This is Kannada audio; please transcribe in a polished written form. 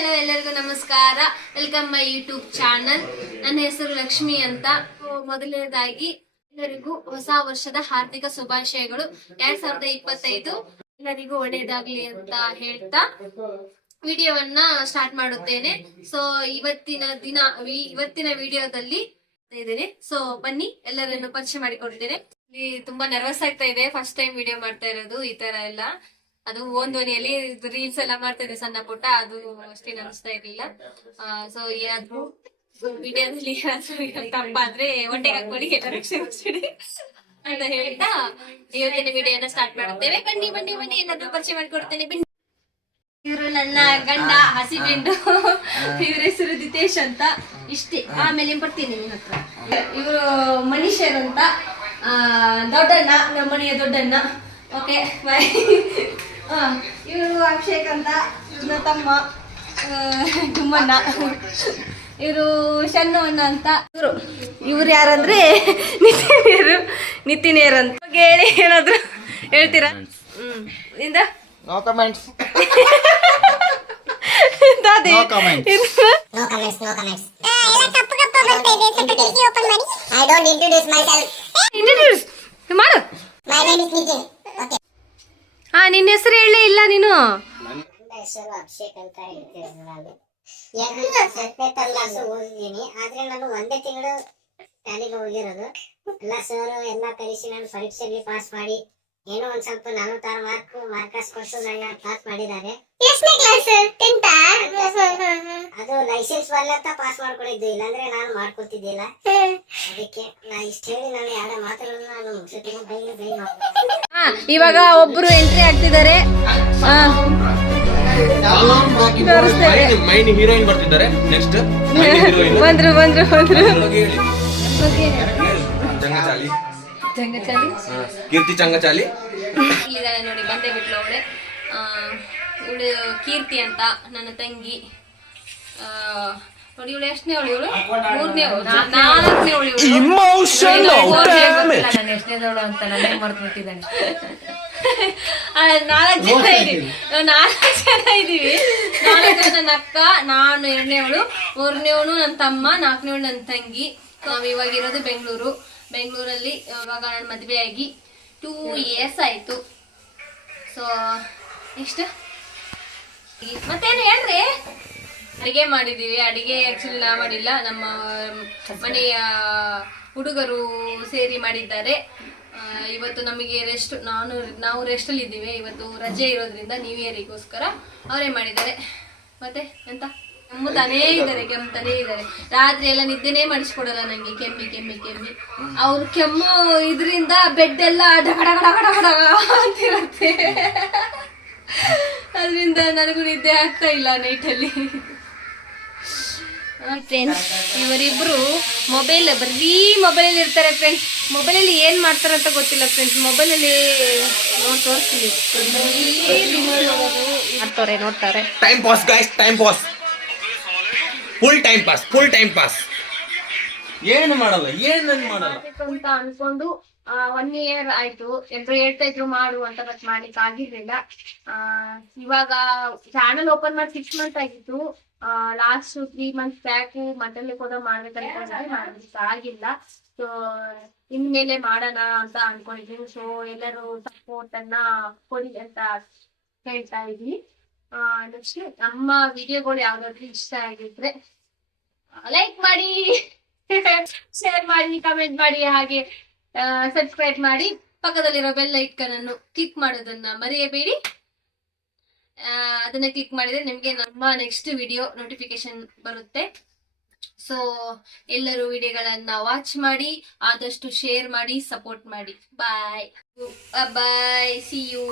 ಹಲೋ ಎಲ್ಲರಿಗೂ ನಮಸ್ಕಾರ. Welcome my YouTube channel. ನನ್ನ ಹೆಸರು ಲಕ್ಷ್ಮಿ ಅಂತ. ಮೊದಲನೇದಾಗಿ ಎಲ್ಲರಿಗೂ ಹೊಸ ವರ್ಷದ ಹಾರ್ದಿಕ ಶುಭಾಶಯಗಳು. 2025 ಎಲ್ಲರಿಗೂ ಒಳ್ಳೆಯದಾಗ್ಲಿ ಅಂತ ಹೇಳ್ತಾ ವಿಡಿಯೋವನ್ನ ಸ್ಟಾರ್ಟ್ ಮಾಡುತ್ತೇನೆ. ಸೊ ಇವತ್ತಿನ ವಿಡಿಯೋದಲ್ಲಿ ಇದ್ದೀನಿ. ಸೊ ಬನ್ನಿ ಎಲ್ಲರನ್ನು ಪರಿಚಯ ಮಾಡಿಕೊಡ್ತೇನೆ. ತುಂಬಾ ನರ್ವಸ್ ಆಗ್ತಾ ಇದೆ. ಫಸ್ಟ್ ಟೈಮ್ ವಿಡಿಯೋ ಮಾಡ್ತಾ ಇರೋದು ಈ ತರ ಎಲ್ಲ. ಅದು ಓನ್ಧ್ವನಿಯಲ್ಲಿ ರೀಲ್ಸ್ ಎಲ್ಲ ಮಾಡ್ತಾ ಇದೆ ಸಣ್ಣ ಪುಟ್ಟ, ಅದು ಅಷ್ಟೇನು ಅನಿಸ್ತಾ ಇರ್ಲಿಲ್ಲ. ಸೊ ಏನಾದ್ರು ವಿಡಿಯೋದಲ್ಲಿ ತಪ್ಪ ಆದ್ರೆ ಹೊಟ್ಟೆಗೆ ಹಾಕೊಳ್ಳಿ ಎಲ್ಲರೂ ಕ್ಷಮಿಸ್ಬಿಡಿ ಅಂತ ಹೇಳ್ತಾ ಇವತ್ತಿನ ವಿಡಿಯೋನ ಸ್ಟಾರ್ಟ್ ಮಾಡುತ್ತೇವೆ. ಬನ್ನಿ ಬನ್ನಿ ಬನ್ನಿ ಏನಾದ್ರು ಪರಿಚಯ ಮಾಡಿಕೊಡ್ತೇನೆ. ಬನ್ನಿ. ಇವರು ನನ್ನ ಗಂಡ ಹಸಿಬೆಂಡು. ಇವ್ರ ಹೆಸರು ದಿತೇಶ್ ಅಂತ. ಇಷ್ಟೇ. ಆಮೇಲೆ ಬರ್ತೀನಿ ನಿನ್ನ ಹತ್ರ. ಇವರು ಮನೀಶರ್ ಅಂತ, ದೊಡ್ಡಣ್ಣ, ನಮ್ಮ ಮನೆಯ ದೊಡ್ಡಣ್ಣ. Okay bye. ಇವರು ಅಭಿಷೇಕ್ ಅಂತ, ಇವ್ರ ತಮ್ಮ ಗುಮ್ಮಣ್ಣ. ಇವರು ಶಣ್ಣವಣ್ಣ ಅಂತ. ಇವ್ರು ಯಾರಂದ್ರೆ ನಿತಿನೇರ್ ಅಂತ. ಹೇಳಿ ಏನಾದ್ರು ಹೇಳ್ತೀರಾ? ಇಂದ No comments. ದಾದಿ No comments. No comments. ಎಲ್ಲ ಕಪ್ಪು ಬರ್ತಾ ಇದೆ. ಸ್ವಲ್ಪ ಟಿಸಿ ಓಪನ್ ಮಾಡಿ. I don't introduce myself. Introduce ಮಾಡು. My name is Nitin. Okay. ನಿನ್ನ ಹೆಸರು ಹೇಳೇ ಇಲ್ಲ ನೀನು. ನನ್ನ ಹೆಸರು ಅಭಿಷೇಕ್ ಅಂತ ಹೇಳ್ತೀನಿ. ನಾನು 2 ಕ್ಲಾಸ್ ಓದಿದ್ದೀನಿ. ಆದ್ರೆ ನಾನು ಒಂದೇ ತಿಂಗಳು ಶಾಲೆಗೆ ಹೋಗಿರೋದು. ಎಲ್ಲ ಸರ್ ಎಲ್ಲ ಕಲಿಸಿ ನಾನು ಪರೀಕ್ಷೆಯಲ್ಲಿ ಪಾಸ್ ಮಾಡಿ ಏನೋ ಒಂದ್ ಸ್ವಲ್ಪ 46 ಮಾರ್ಕಸ್ ಕೊಟ್ಟು ನನ್ನ ಪಾಸ್ ಮಾಡಿದ್ದಾರೆ. ಎಷ್ಟನೇ ಕ್ಲಾಸ್? 10th. ಅದು ಲೈಸೆನ್ಸ್ ಬರ್ಲಂತ ಪಾಸ್ ಮಾಡ್ಕೊಂಡಿದ್ದು, ಇಲ್ಲಾಂದ್ರೆ ನಾನು ಮಾಡ್ಕೊತಿದ್ದಿಲ್ಲ. ಅದಕ್ಕೆ ನಾ ಇಷ್ಟ ಹೇಳಿ ನಾನು ಎರಡು ಮಾತುಗಳನ್ನ ನಾನು ಮುಗಿಸುತ್ತೀನಿ. ಬೇಗ ಇವಾಗ ಒಬ್ರು ಎಂಟ್ರಿ ಆಗ್ತಿದ್ದಾರೆ. ಮೈನ್ ಹೀರೋಯಿನ್ ಬರ್ತಿದ್ದಾರೆ. ನೆಕ್ಸ್ಟ್ ಬಂದ್ರು ಚಂಗಚಾಲಿ, ಕೀರ್ತಿ ಚಂಗಚಾಲಿ ಇಲ್ಲಿದ್ದಾಳೆ ನೋಡಿ, ಬಂದೇ ಬಿಟ್ಲು ಅವಳೆ. ಇವಳು ಕೀರ್ತಿ ಅಂತ ನನ್ನ ತಂಗಿ. ನೋಡಿ ಇವಳು ಎಷ್ಟನೇ ಅವಳು? ಇವಳು 3ನೇ, 4ನೇ ಅವಳು. ಎಷ್ಟನೇದವಳು ಅಂತ ನನಗೆ ಮರ್ತು ಬಿಟ್ಟಿದ್ದಾನೆ. 4 ಜನ ಇದೀವಿ. 4 ಜನ ನನ್ನ ಅಕ್ಕ, ನಾನು 2ನೇವಳು, 3ನೇವಳು ನನ್ನ ತಮ್ಮ, 4ನೇವಳು ನನ್ನ ತಂಗಿ. ನಾವು ಇವಾಗ ಇರೋದು ಬೆಂಗಳೂರಲ್ಲಿ. ಇವಾಗ ನನ್ನ ಮದುವೆ ಆಗಿ 2 years ಆಯ್ತು. ಸೊ ನೆಕ್ಸ್ಟ್ ಮತ್ತೇನು ಹೇಳ್ರಿ. ಅಡಿಗೆ ಮಾಡಿದೀವಿ. ಅಡಿಗೆ ಆಕ್ಚುಲಿ ನಾ ಮಾಡಿಲ್ಲ, ನಮ್ಮ ಮನೆಯ ಹುಡುಗರು ಸೇರಿ ಮಾಡಿದ್ದಾರೆ. ಇವತ್ತು ನಮಗೆ ರೆಸ್ಟ್, ನಾವು ರೆಸ್ಟಲ್ಲಿ ಇದ್ದೀವಿ. ಇವತ್ತು ರಜೆ ಇರೋದ್ರಿಂದ ನ್ಯೂ ಇಯರಿಗೋಸ್ಕರ ಅವರೇ ಮಾಡಿದ್ದಾರೆ. ಮತ್ತೆ ಎಂತ ಕೆಮ್ಮುತ್ತಾನೇ ಇದ್ದಾರೆ. ರಾತ್ರಿ ಎಲ್ಲ ನಿದ್ದೆನೇ ಮಾಡಿಸ್ಕೊಡಲ್ಲ ನಂಗೆ. ಕೆಮ್ಮಿ ಅವ್ರು ಕೆಮ್ಮು ಇದ್ರಿಂದ ಬೆಡ್ ಎಲ್ಲ ಡಗಡ ಅಂತಿರತ್ತೆ. ಅದರಿಂದ ನನಗೂ ನಿದ್ದೆ ಆಗ್ತಾ ಇಲ್ಲ ನೈಟಲ್ಲಿ. ಫ್ರೆಂಡ್ಸ್, ಇವರಿಬ್ರು ಬರೀ ಮೊಬೈಲಲ್ಲಿ ಇರ್ತಾರೆ ಫ್ರೆಂಡ್ಸ್. ಮೊಬೈಲಲ್ಲಿ ಏನ್ ಮಾಡ್ತಾರಂತ ಗೊತ್ತಿಲ್ಲ ಫ್ರೆಂಡ್ಸ್. ಮೊಬೈಲಲ್ಲಿ ತೋರಿಸ್ತೀನಿ, ನೋಡ್ತಾರೆ. Time pass guys, time pass, full time pass. ಏನು ಮಾಡಲ್ಲ ಅಂತ ಅನ್ಕೊಂಡು 1 year ಆಯ್ತು. ಎಲ್ರು ಹೇಳ್ತಾ ಇದ್ರು ಮಾಡು ಅಂತ, ಬಟ್ ಮಾಡ್ಲಿಕ್ಕೆ ಆಗಿರ್ಲಿಲ್ಲ. ಇವಾಗ ಚಾನಲ್ ಓಪನ್ ಮಾಡಿ 6 months ಆಗಿತ್ತು. ಲಾಸ್ಟ್ 3 months ಬ್ಯಾಕ್ ಮಟಲ್ಲಿ ಕೂಡ ಮಾಡ್ಲಿಕ್ಕೆ ಆಗಿಲ್ಲ. ಸೊ ಇನ್ಮೇಲೆ ಮಾಡೋಣ ಅಂತ ಅನ್ಕೊಂಡಿದ್ದೀನಿ. ಸೊ ಎಲ್ಲರೂ ಸಪೋರ್ಟ್ ಅನ್ನ ಕೊಡಿ ಅಂತ ಹೇಳ್ತಾ ಇದ್ವಿ. ನೆಕ್ಸ್ಟ್ ನಮ್ಮ ವಿಡಿಯೋಗಳು ಯಾವ್ದಾದ್ರು ಇಷ್ಟ ಆಗಿದ್ರೆ ಲೈಕ್ ಮಾಡಿ, ಶೇರ್ ಮಾಡಿ, ಕಮೆಂಟ್ ಮಾಡಿ, ಹಾಗೆ ಸಬ್ಸ್ಕ್ರೈಬ್ ಮಾಡಿ. ಪಕ್ಕದಲ್ಲಿರೋ ಬೆಲ್ ಐಕನ್ ಅನ್ನು ಕ್ಲಿಕ್ ಮಾಡೋದನ್ನ ಮರೆಯಬೇಡಿ. ಅದನ್ನ ಕ್ಲಿಕ್ ಮಾಡಿದ್ರೆ ನಿಮ್ಗೆ ನಮ್ಮ ನೆಕ್ಸ್ಟ್ ವಿಡಿಯೋ ನೋಟಿಫಿಕೇಶನ್ ಬರುತ್ತೆ. ಸೊ ಎಲ್ಲರೂ ವಿಡಿಯೋಗಳನ್ನ ವಾಚ್ ಮಾಡಿ, ಆದಷ್ಟು ಶೇರ್ ಮಾಡಿ, ಸಪೋರ್ಟ್ ಮಾಡಿ. ಬಾಯ್, ಸಿ ಯು.